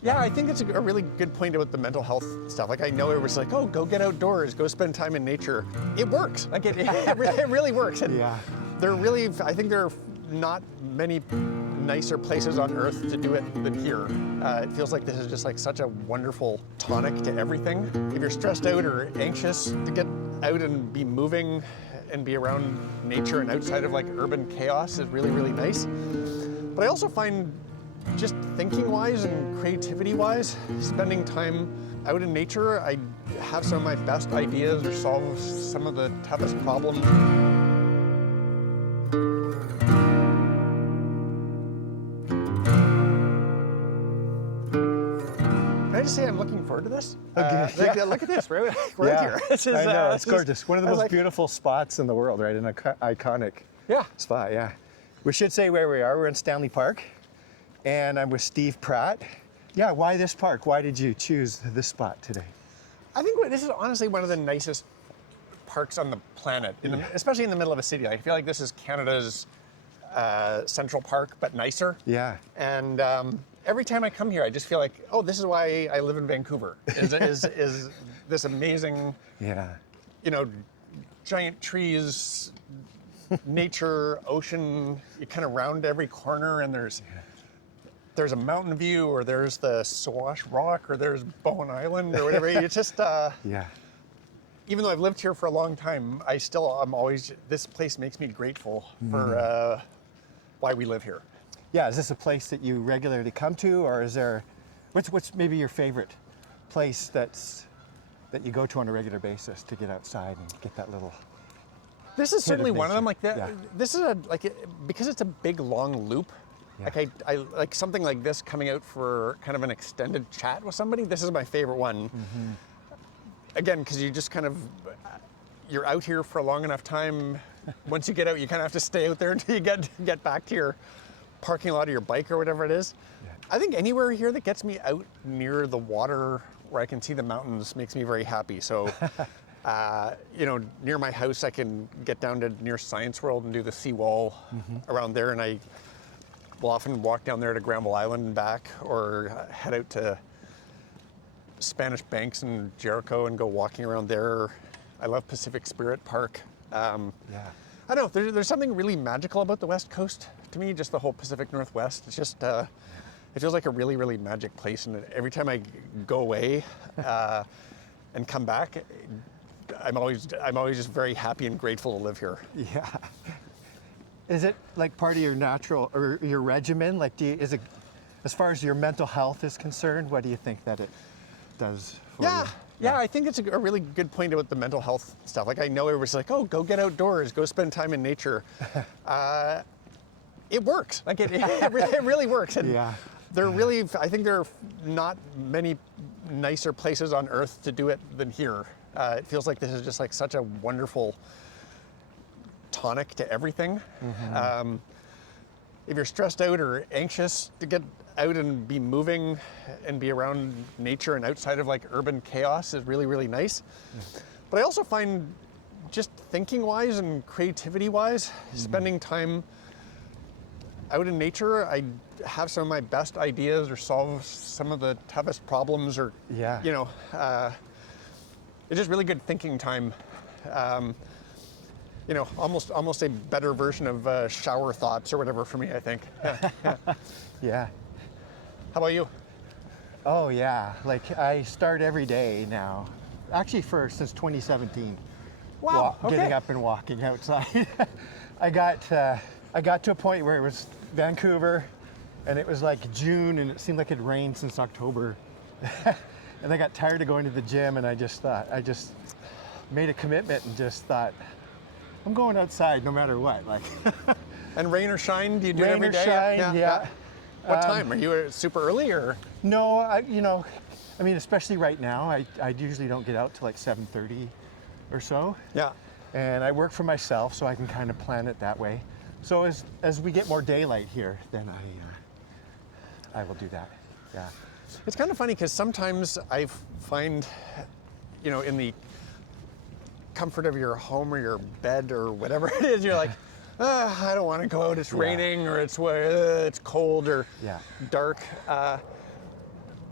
Yeah, I think it's a really good point about the mental health stuff. Like, I know everyone's like, oh, go get outdoors, go spend time in nature. It works. Like, it really works. And Yeah. I think there are not many nicer places on earth to do it than here. It feels like this is just like such a wonderful tonic to everything. If you're stressed out or anxious, to get out and be moving and be around nature and outside of like urban chaos is really, really nice. But I also find, just thinking-wise and creativity-wise, spending time out in nature, I have some of my best ideas or solve some of the toughest problems. Can I just say I'm looking forward to this? Okay. Look at this, right here. This is, I know, it's this is- gorgeous. One of the I was most like, beautiful spots in the world, right? An iconic Yeah. spot, yeah. We should say where we are. We're in Stanley Park, and I'm with Steve Pratt. Yeah, why this park? Why did you choose this spot today? I think this is honestly one of the nicest parks on the planet, especially in the middle of a city. I feel like this is Canada's Central Park, but nicer. Yeah. And every time I come here, I just feel like, oh, this is why I live in Vancouver. Is this amazing, Yeah. giant trees, nature, ocean, you kind of round every corner, and there's a mountain view, or there's the Swash Rock, or there's Bowen Island, or whatever. It's just, Yeah. even though I've lived here for a long time, I'm always, this place makes me grateful for why we live here. Yeah, is this a place that you regularly come to, or is there, what's maybe your favorite place that you go to on a regular basis to get outside and get that little? This is certainly one of them. Like that. Yeah. This is because it's a big long loop. Yeah. Like I like something like this coming out for kind of an extended chat with somebody. This is my favorite one. Again, because you just you're out here for a long enough time. Once you get out, you kind of have to stay out there until you get back to your parking lot of your bike or whatever it is. Yeah. I think anywhere here that gets me out near the water where I can see the mountains makes me very happy. So, near my house, I can get down to near Science World and do the seawall around there, and I will often walk down there to Granville Island and back, or head out to Spanish Banks and Jericho and go walking around there. I love Pacific Spirit Park. Yeah. I don't know, there's something really magical about the West Coast to me, just the whole Pacific Northwest. It's just, it feels like a really, really magic place. And every time I go away and come back, I'm always just very happy and grateful to live here. Yeah. Is it like part of your natural or your regimen? Like, is it, as far as your mental health is concerned, what do you think that it does for you? Yeah, I think it's a really good point about the mental health stuff. Like, I know everyone's like, oh, go get outdoors, go spend time in nature. It works. Like, it really works. And Yeah. I think there are not many nicer places on earth to do it than here. It feels like this is just like such a wonderful tonic to everything. If you're stressed out or anxious, to get out and be moving and be around nature and outside of like urban chaos is really, really nice. But I also find, just thinking-wise and creativity-wise, spending time out in nature, I have some of my best ideas or solve some of the toughest problems, or Yeah. It's just really good thinking time. Almost a better version of shower thoughts or whatever for me, I think. Yeah. Yeah. How about you? Oh yeah, like I start every day now. Actually, since 2017. Wow. Getting up and walking outside. I got to a point where it was Vancouver, and it was like June, and it seemed like it rained since October. And I got tired of going to the gym, and I just made a commitment and just thought, I'm going outside no matter what. Like. And rain or shine, do you do it Rain every or day? shine, yeah. What time? Are you super early or? No, especially right now, I usually don't get out till like 7:30 or so. Yeah. And I work for myself, so I can kind of plan it that way. So as we get more daylight here, then I will do that. Yeah. It's kind of funny because sometimes I find, in the comfort of your home or your bed or whatever it is, you're like, I don't want to go out. It's raining, or it's cold or Yeah. dark.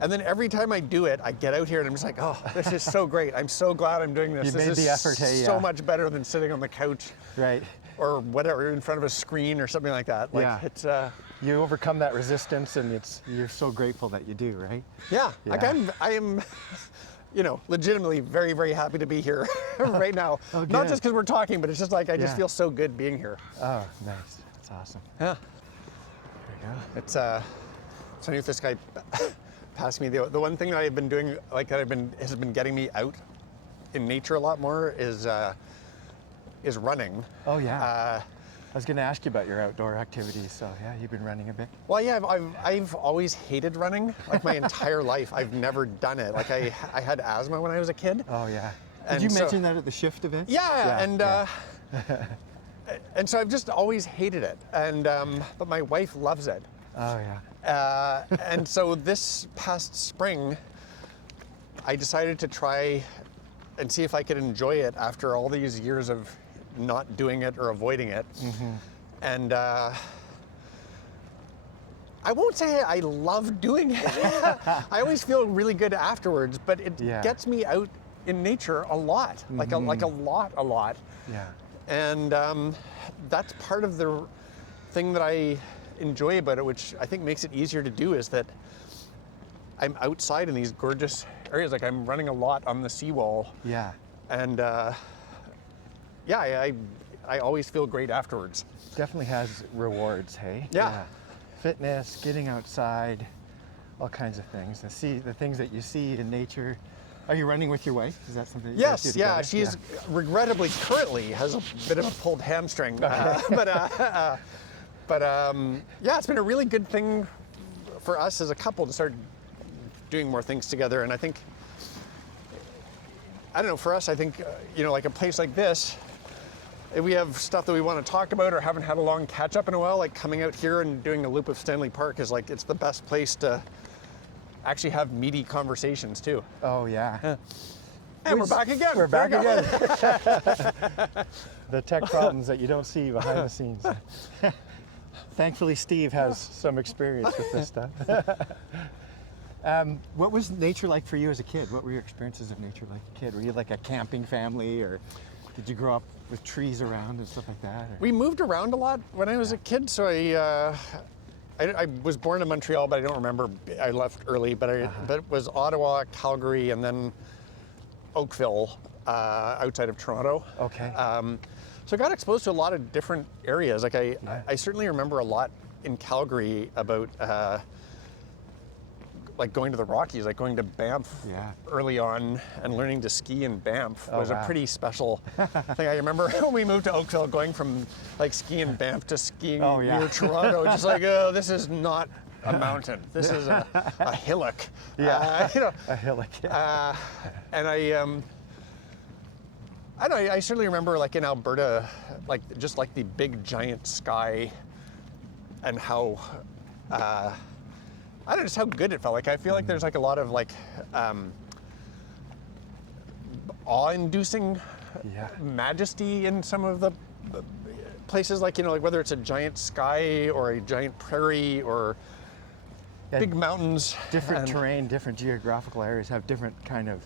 And then every time I do it, I get out here and I'm just like, oh, this is so great. I'm so glad I'm doing this. You This made is the effort, hey? so Yeah. much better than sitting on the couch Right. or whatever in front of a screen or something like that. Like Yeah. it's You overcome that resistance, and you're so grateful that you do, right? yeah. Like Yeah. I am, you know, legitimately very, very happy to be here right now. Oh, Not good. just because we're talking, but it's just like I just Yeah. feel so good being here. Oh, nice. That's awesome. Yeah. There you go. It's funny if this guy passed me. The one thing that I've been doing, like that has been getting me out in nature a lot more is running. Oh, yeah. I was going to ask you about your outdoor activities. So, yeah, you've been running a bit. Well, yeah, I've always hated running. Like my entire life, I've never done it. Like I had asthma when I was a kid. Oh, yeah. And Did you so- mention that at the shift event? Yeah, and yeah. and so I've just always hated it. And but my wife loves it. Oh, yeah. And so this past spring, I decided to try and see if I could enjoy it after all these years of not doing it or avoiding it. Mm-hmm. And I won't say I love doing it. I always feel really good afterwards, but it Yeah. gets me out in nature a lot, like a lot. Yeah. And that's part of the thing that I enjoy about it, which I think makes it easier to do, is that I'm outside in these gorgeous areas. Like I'm running a lot on the seawall, Yeah. and yeah, I always feel great afterwards. Definitely has rewards, hey? Yeah. Fitness, getting outside, all kinds of things. The things that you see in nature. Are you running with your wife? Is that something that you guys do Yes, yeah, together? she's regrettably currently has a bit of a pulled hamstring, but yeah, it's been a really good thing for us as a couple to start doing more things together. And I think, I don't know, for us, I think, you know, like a place like this, if we have stuff that we want to talk about or haven't had a long catch up in a while, like coming out here and doing a loop of Stanley Park is like, it's the best place to actually have meaty conversations too. Oh, yeah. And we're back again. We're back There we go. again. The tech problems that you don't see behind the scenes. Thankfully, Steve has some experience with this stuff. What was nature like for you as a kid? What were your experiences of nature like as a kid? Were you like a camping family, or did you grow up with trees around and stuff like that? Or? We moved around a lot when I was a kid, so I was born in Montreal, but I don't remember. I left early, but but it was Ottawa, Calgary, and then Oakville, outside of Toronto. Okay. So I got exposed to a lot of different areas. Like I certainly remember a lot in Calgary about like going to the Rockies, like going to Banff early on and learning to ski in Banff was a pretty special thing. I remember when we moved to Oakville, going from like skiing Banff to skiing near Toronto, just like, oh, this is not a mountain. This is a hillock. Yeah, you know, a hillock. Yeah. and I don't know, I certainly remember like in Alberta, like just like the big giant sky and how, I don't know, just how good it felt. Like I feel like there's like a lot of like awe-inducing majesty in some of the places, like, you know, like whether it's a giant sky or a giant prairie or big mountains. Different terrain, different geographical areas have different kind of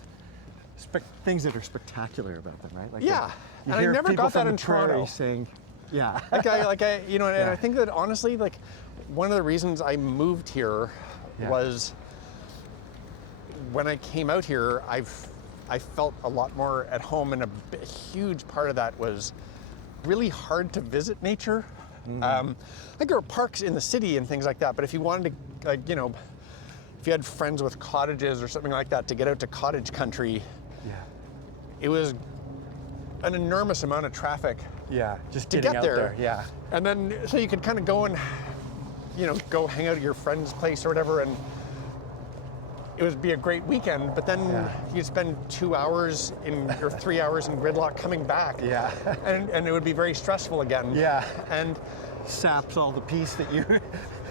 things that are spectacular about them, right? Like Yeah, you and I hear never people got that from in the prairie Toronto. saying, yeah. You know, and I think that honestly, like one of the reasons I moved here was when I came out here, I felt a lot more at home, and a huge part of that was really hard to visit nature. Like there were parks in the city and things like that, but if you wanted to, like, you know, if you had friends with cottages or something like that, to get out to cottage country, it was an enormous amount of traffic. Yeah, just to getting get out there. Yeah. And then, so you could kind of go and, you know, go hang out at your friend's place or whatever, and it would be a great weekend, but then you'd spend 2 hours or 3 hours in gridlock coming back. Yeah. And it would be very stressful again. Yeah. And saps all the peace that you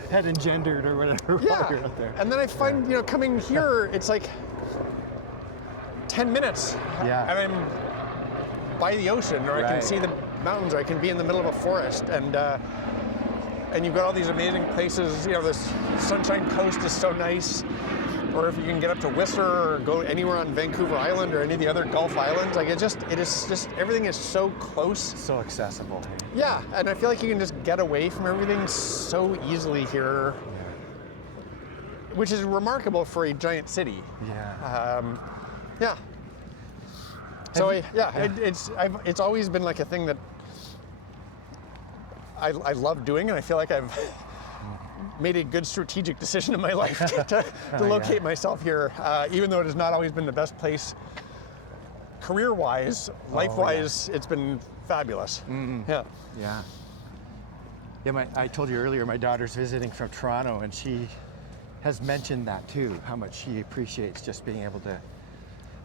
had engendered or whatever while you're out there. And then I find, you know, coming here, it's like 10 minutes. Yeah. And I'm by the ocean, or I can see the mountains, or I can be in the middle of a forest, and you've got all these amazing places. You know, this Sunshine Coast is so nice. or if you can get up to Whistler or go anywhere on Vancouver Island or any of the other Gulf Islands, like it is just everything is so close. So accessible. Yeah, and I feel like you can just get away from everything so easily here, which is remarkable for a giant city. Yeah. Yeah. So it's always been like a thing that I love doing, and I feel like I've made a good strategic decision in my life to locate myself here, even though it has not always been the best place career-wise. Life-wise, it's been fabulous. Yeah. Yeah. Yeah, I told you earlier, my daughter's visiting from Toronto, and she has mentioned that too, how much she appreciates just being able to,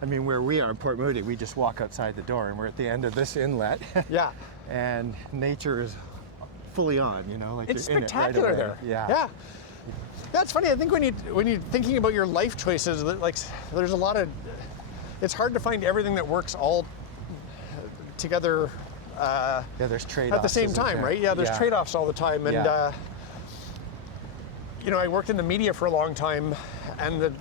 I mean, where we are in Port Moody, we just walk outside the door and we're at the end of this inlet. Yeah. And nature is fully on, you know, like It's you're in it right spectacular away. there. Yeah. Yeah. That's funny. I think when you're thinking about your life choices, like there's a lot of, it's hard to find everything that works all together. Yeah, there's trade-offs at the same isn't time, there? right? Yeah, there's trade-offs all the time, and Yeah. You know, I worked in the media for a long time, and the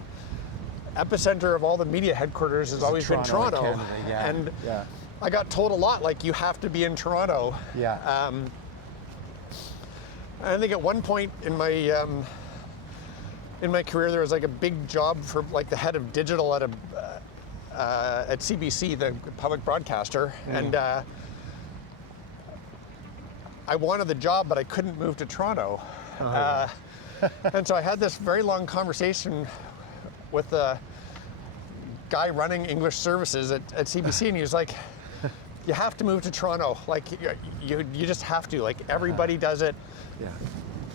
epicenter of all the media headquarters has always been Toronto. Canada, yeah. And yeah. I got told a lot, like, you have to be in Toronto. Yeah. I think at one point in my career, there was like a big job for like the head of digital at CBC, the public broadcaster, and I wanted the job, but I couldn't move to Toronto. And so I had this very long conversation with the guy running English services at CBC, and he was like, you have to move to Toronto. Like, you just have to. Like, everybody does it. Yeah.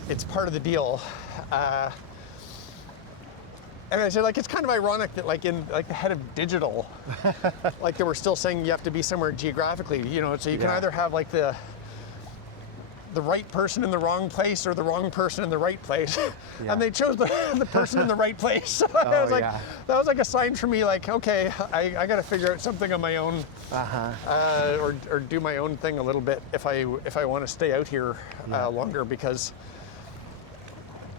It's part of the deal. And I said, like, it's kind of ironic that, like, in like the head of digital, like they were still saying you have to be somewhere geographically, you know. So you can either have like the right person in the wrong place or the wrong person in the right place. Yeah. And they chose the person in the right place. So I was like, that was like a sign for me, like, okay, I got to figure out something on my own, or do my own thing a little bit if I want to stay out here longer, because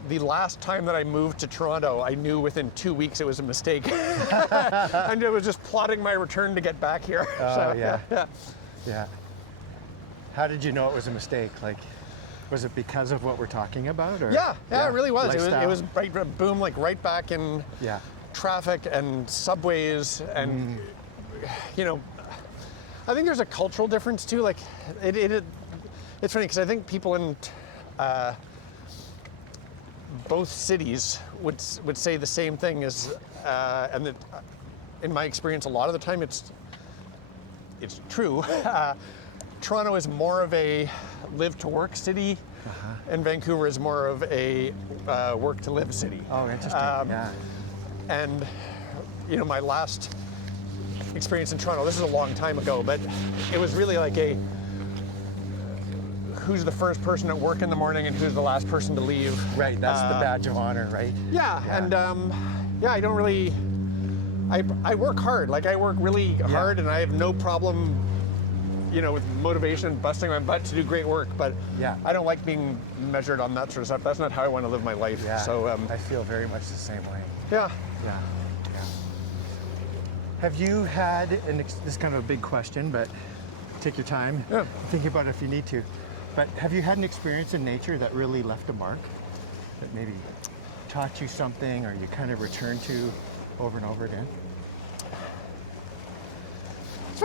the last time that I moved to Toronto, I knew within 2 weeks it was a mistake. And I was just plotting my return to get back here. Yeah. How did you know it was a mistake? Like, was it because of what we're talking about? Or? Yeah, it really was. Lifestyle? It was right, boom, like right back in traffic and subways, and you know, I think there's a cultural difference too. Like, it's funny because I think people in both cities would say the same thing as, and that in my experience, a lot of the time it's true. Toronto is more of a live to work city, and Vancouver is more of a work to live city. Oh, interesting. And you know, my last experience in Toronto, this is a long time ago, but it was really like who's the first person at work in the morning and who's the last person to leave. Right, that's the badge of honor, right? And I don't really, I work hard. Like, I work really hard, and I have no problem, you know, with motivation and busting my butt to do great work, but I don't like being measured on that sort of stuff. That's not how I want to live my life. So I feel very much the same way. Yeah. Have you had, and this is kind of a big question, but take your time, think about it if you need to, but have you had an experience in nature that really left a mark, that maybe taught you something, or you kind of return to over and over again? It's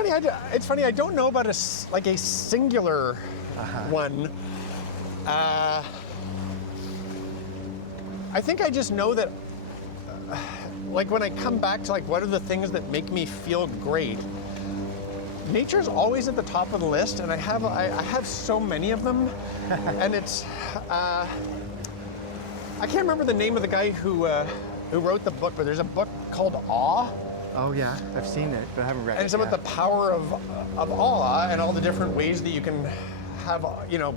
funny. I don't know about a singular one. I think I just know that, like, when I come back to like what are the things that make me feel great, nature's always at the top of the list, and I have so many of them, and it's I can't remember the name of the guy who wrote the book, but there's a book called Awe. Oh yeah, I've seen it, but I haven't read it. And it's about the power of awe and all the different ways that you can have, you know,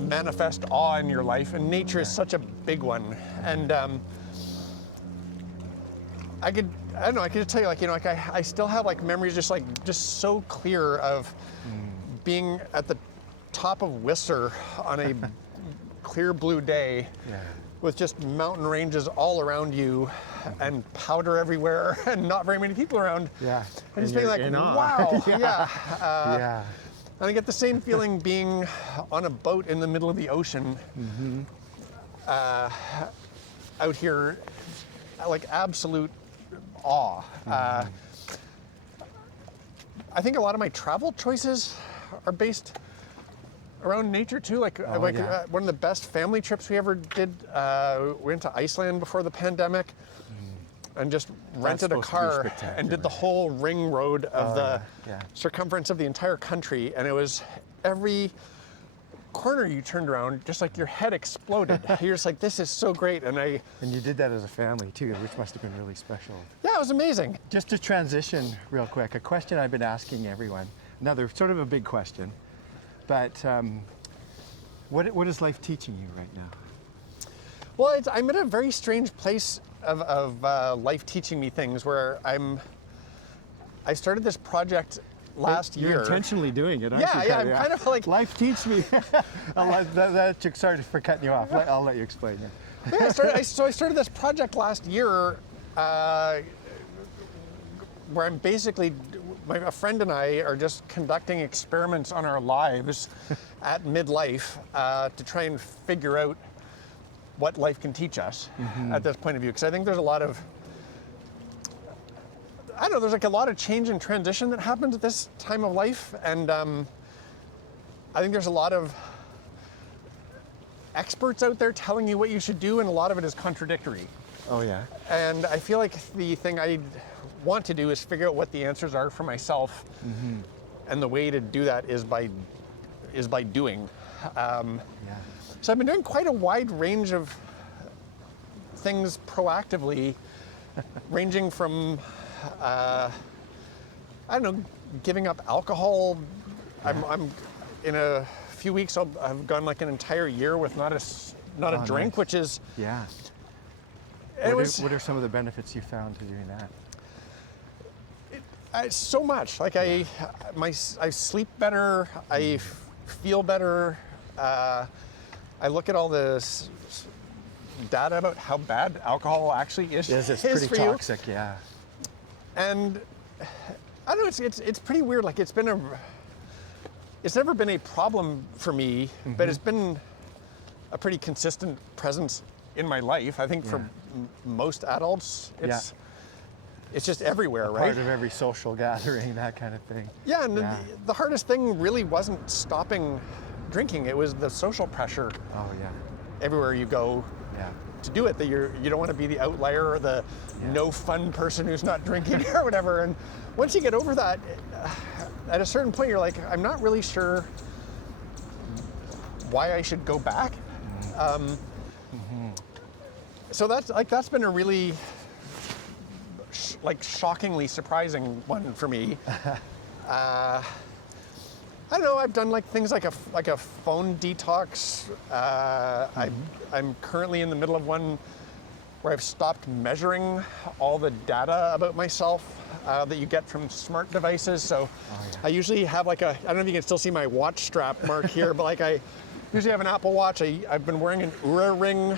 manifest awe in your life. And nature is such a big one. And I could just tell you, like, you know, like I still have like memories just so clear of being at the top of Whistler on a clear blue day, with just mountain ranges all around you and powder everywhere and not very many people around. Yeah. And just being like, wow, yeah. Yeah. And I get the same feeling being on a boat in the middle of the ocean out here, like absolute awe. I think a lot of my travel choices are based around nature too. One of the best family trips we ever did, we went to Iceland before the pandemic and just rented a car and did the whole ring road of the circumference of the entire country. And it was every corner you turned around, just like your head exploded. You're just like, this is so great. And you did that as a family too, which must have been really special. Yeah, it was amazing. Just to transition real quick, a question I've been asking everyone, another sort of a big question, but what is life teaching you right now? Well, I'm in a very strange place of life teaching me things where I started this project last year. You're intentionally doing it, aren't you? Yeah, I'm kind of like... Life teach me. Sorry for cutting you off. I'll let you explain it. Yeah, I started this project last year where I'm basically, a friend and I are just conducting experiments on our lives at midlife to try and figure out what life can teach us at this point of view. Because I think there's a lot of, there's like a lot of change and transition that happens at this time of life. And I think there's a lot of experts out there telling you what you should do, and a lot of it is contradictory. Oh yeah. And I feel like the thing I want to do is figure out what the answers are for myself. And the way to do that is by doing. So I've been doing quite a wide range of things proactively, ranging from, giving up alcohol. I'm in a few weeks, I've gone like an entire year with not a drink, nice. which is... Yeah. What are some of the benefits you found to doing that? So much. Like I sleep better, I feel better. I look at all this data about how bad alcohol actually is. Yes, it's pretty for toxic, you. yeah. And I don't know, it's pretty weird. Like it's never been a problem for me, but it's been a pretty consistent presence in my life. I think for most adults, it's just everywhere, right? Part of every social gathering, that kind of thing. Yeah, and the hardest thing really wasn't stopping drinking. It was the social pressure. Oh yeah. Everywhere you go to do it, that you don't want to be the outlier or the no fun person who's not drinking or whatever. And once you get over that, at a certain point, you're like, I'm not really sure why I should go back. So that's been a really shockingly surprising one for me. I don't know. I've done things like a phone detox. I'm currently in the middle of one where I've stopped measuring all the data about myself that you get from smart devices. So I usually have I don't know if you can still see my watch strap mark here, but I usually have an Apple Watch. I've been wearing an Oura ring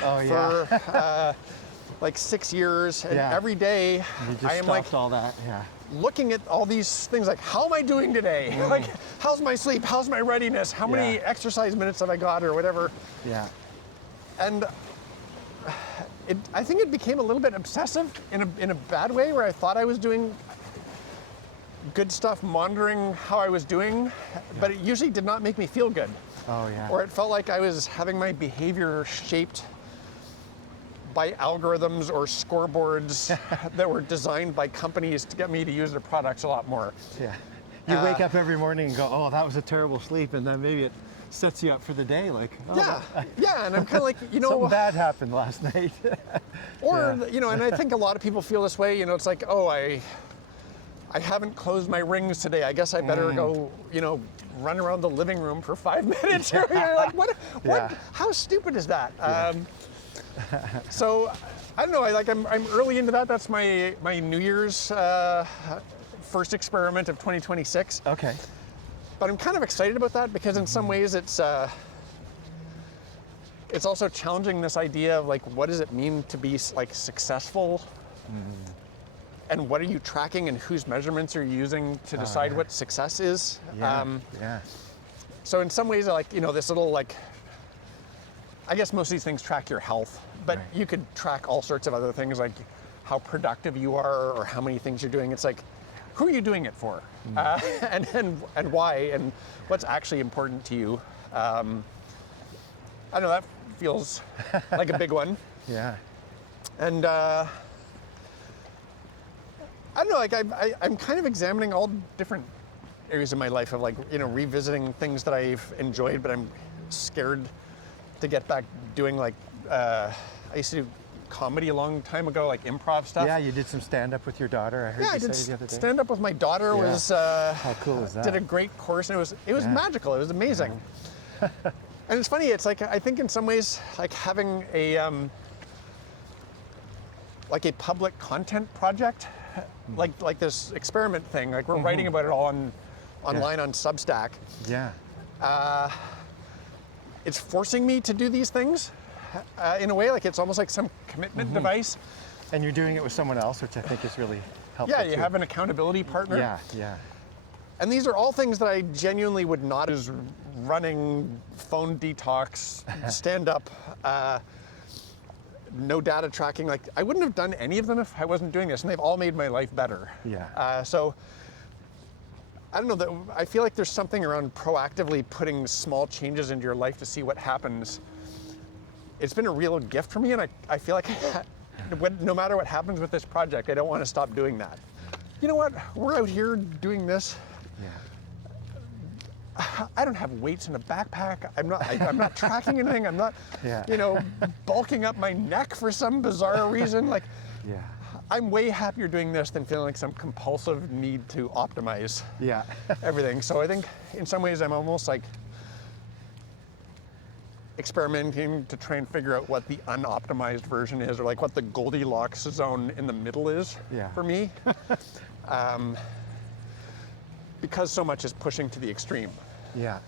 for 6 years, and every day I am all that. looking at all these things like, how am I doing today? Like, how's my sleep? How's my readiness? How many exercise minutes have I got, or whatever? Yeah. And I think it became a little bit obsessive in a bad way, where I thought I was doing good stuff, monitoring how I was doing, but it usually did not make me feel good. Oh yeah. Or it felt like I was having my behavior shaped by algorithms or scoreboards that were designed by companies to get me to use their products a lot more. Yeah. You wake up every morning and go, oh, that was a terrible sleep, and then maybe it sets you up for the day, like, oh. And I'm kind of like, something bad happened last night. Or, and I think a lot of people feel this way, it's like, oh, I haven't closed my rings today. I guess I better go, run around the living room for 5 minutes. You're like, what, how stupid is that? So, I don't know, I'm early into that. That's my New Year's first experiment of 2026. Okay. But I'm kind of excited about that, because in some ways it's it's also challenging this idea of like, what does it mean to be like successful? And what are you tracking and whose measurements are you using to decide what success is? Yeah. So in some ways, like, this little like, I guess most of these things track your health, but you could track all sorts of other things like how productive you are or how many things you're doing. It's like, who are you doing it for? And why, and what's actually important to you? I don't know, that feels like a big one. Yeah. And I don't know, like I'm kind of examining all different areas of my life of like, revisiting things that I've enjoyed, but I'm scared to get back doing like, I used to do comedy a long time ago, like improv stuff. Yeah, you did some stand-up with your daughter, I heard you say the other day. Stand up with my daughter. Was how cool is that? Did a great course, and it was magical. It was amazing. And it's funny, it's like, I think in some ways, like having a public content project, like this experiment thing, like we're writing about it all online on Substack. Yeah. It's forcing me to do these things in a way, like it's almost like some commitment device. And you're doing it with someone else, which I think is really helpful. Yeah, you have an accountability partner. Yeah. And these are all things that I genuinely would not as running, phone detox, stand up, no data tracking. Like I wouldn't have done any of them if I wasn't doing this, and they've all made my life better. Yeah. So I don't know, I feel like there's something around proactively putting small changes into your life to see what happens. It's been a real gift for me, and I feel like no matter what happens with this project, I don't want to stop doing that. You know what? We're out here doing this. Yeah. I don't have weights in a backpack. I'm not tracking anything. I'm not, bulking up my neck for some bizarre reason. Like, I'm way happier doing this than feeling like some compulsive need to optimize everything. So I think in some ways I'm almost like experimenting to try and figure out what the unoptimized version is, or like what the Goldilocks zone in the middle is for me. Because so much is pushing to the extreme. Yeah.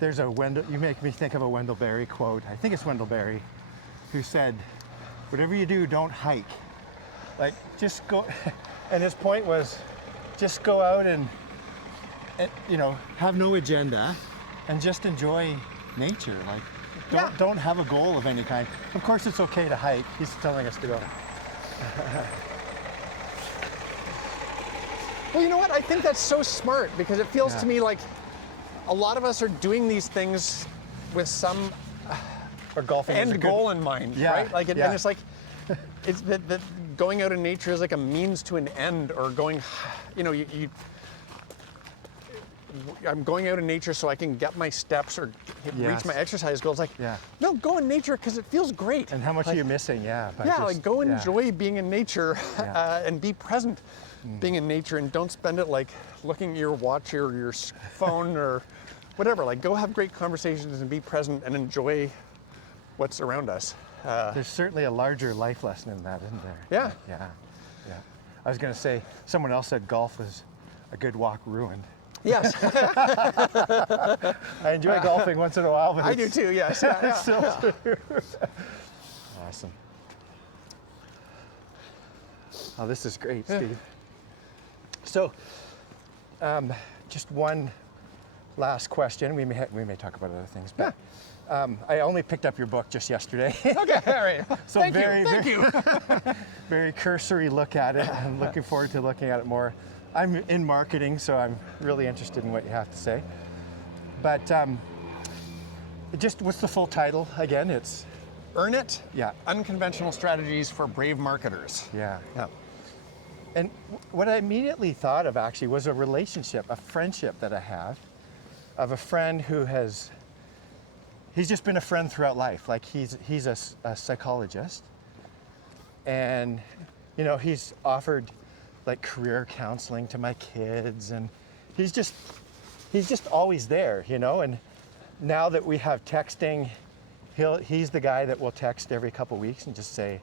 There's you make me think of a Wendell Berry quote. I think it's Wendell Berry, who said, whatever you do, don't hike. Like, just go, and his point was, just go out and have no agenda and just enjoy nature. Like, don't have a goal of any kind. Of course, it's okay to hike. He's telling us to go. Well, you know what? I think that's so smart, because it feels to me like a lot of us are doing these things with some or golfing end goal in mind, right? Like, and it's like, it's that going out in nature is like a means to an end, or going, I'm going out in nature so I can get my steps or reach my exercise goals. Like, no, go in nature because it feels great. And how much are you missing? Go enjoy being in nature and be present being in nature, and don't spend it like looking at your watch or your phone or whatever. Like, go have great conversations and be present and enjoy what's around us. There's certainly a larger life lesson in that, isn't there? Yeah. I was going to say, someone else said golf is a good walk ruined. Yes. I enjoy golfing once in a while, but I do too, yes. It's still true. Awesome. Oh, this is great, Steve. So, just one last question. We may talk about other things, but I only picked up your book just yesterday. Okay, all right. So thank you. Very cursory look at it. I'm looking forward to looking at it more. I'm in marketing, so I'm really interested in what you have to say. But what's the full title again? It's Earn It. Yeah. Unconventional Strategies for Brave Marketers. Yeah. And what I immediately thought of actually was a friendship that I have, of a friend who he's just been a friend throughout life. Like, he's a psychologist, and he's offered like career counseling to my kids, and he's just always there, and now that we have texting, he's the guy that will text every couple weeks and just say,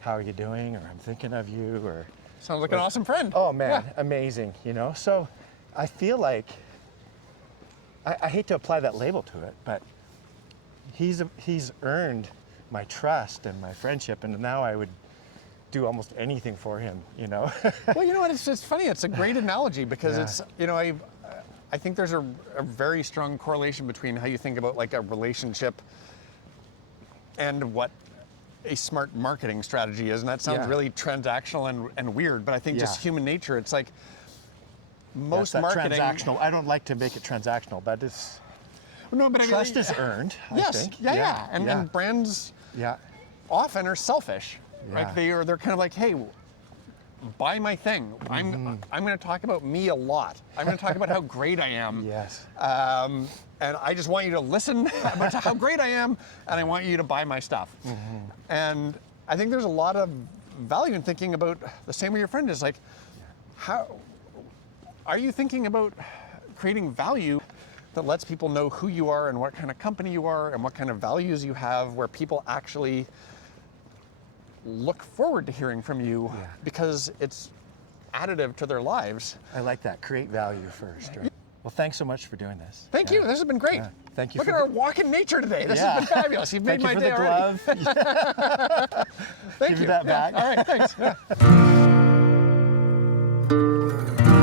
how are you doing, or I'm thinking of you, or sounds like an awesome friend. Oh man, amazing, so I feel like I hate to apply that label to it, but he's earned my trust and my friendship, and now I would do almost anything for him, you know. Well, you know what? It's just funny. It's a great analogy because Yeah. it's, you know, I think there's a very strong correlation between how you think about like a relationship and what a smart marketing strategy is. And that sounds Yeah. really transactional and weird, but I think just Yeah. human nature, it's like most That marketing. transactional. I don't like to make it transactional, but it's No, but I mean, trust is earned. Yes. I think. Yeah. And brands yeah. often are selfish. Yeah. Right? They're kind of like, hey, buy my thing. I'm going to talk about me a lot. I'm going to talk about how great I am. Yes. And I just want you to listen about how great I am, and I want you to buy my stuff. And I think there's a lot of value in thinking about the same way your friend is. Like, how are you thinking about creating value that lets people know who you are and what kind of company you are and what kind of values you have, where people actually look forward to hearing from you because it's additive to their lives. I like that. Create value first. Right? Well, thanks so much for doing this. Thank you. This has been great. Yeah. Thank you. Look for at our walk in nature today. This has been fabulous. You've made Thank my you for day the already. glove. Thank Give you. me that back. All right. Thanks.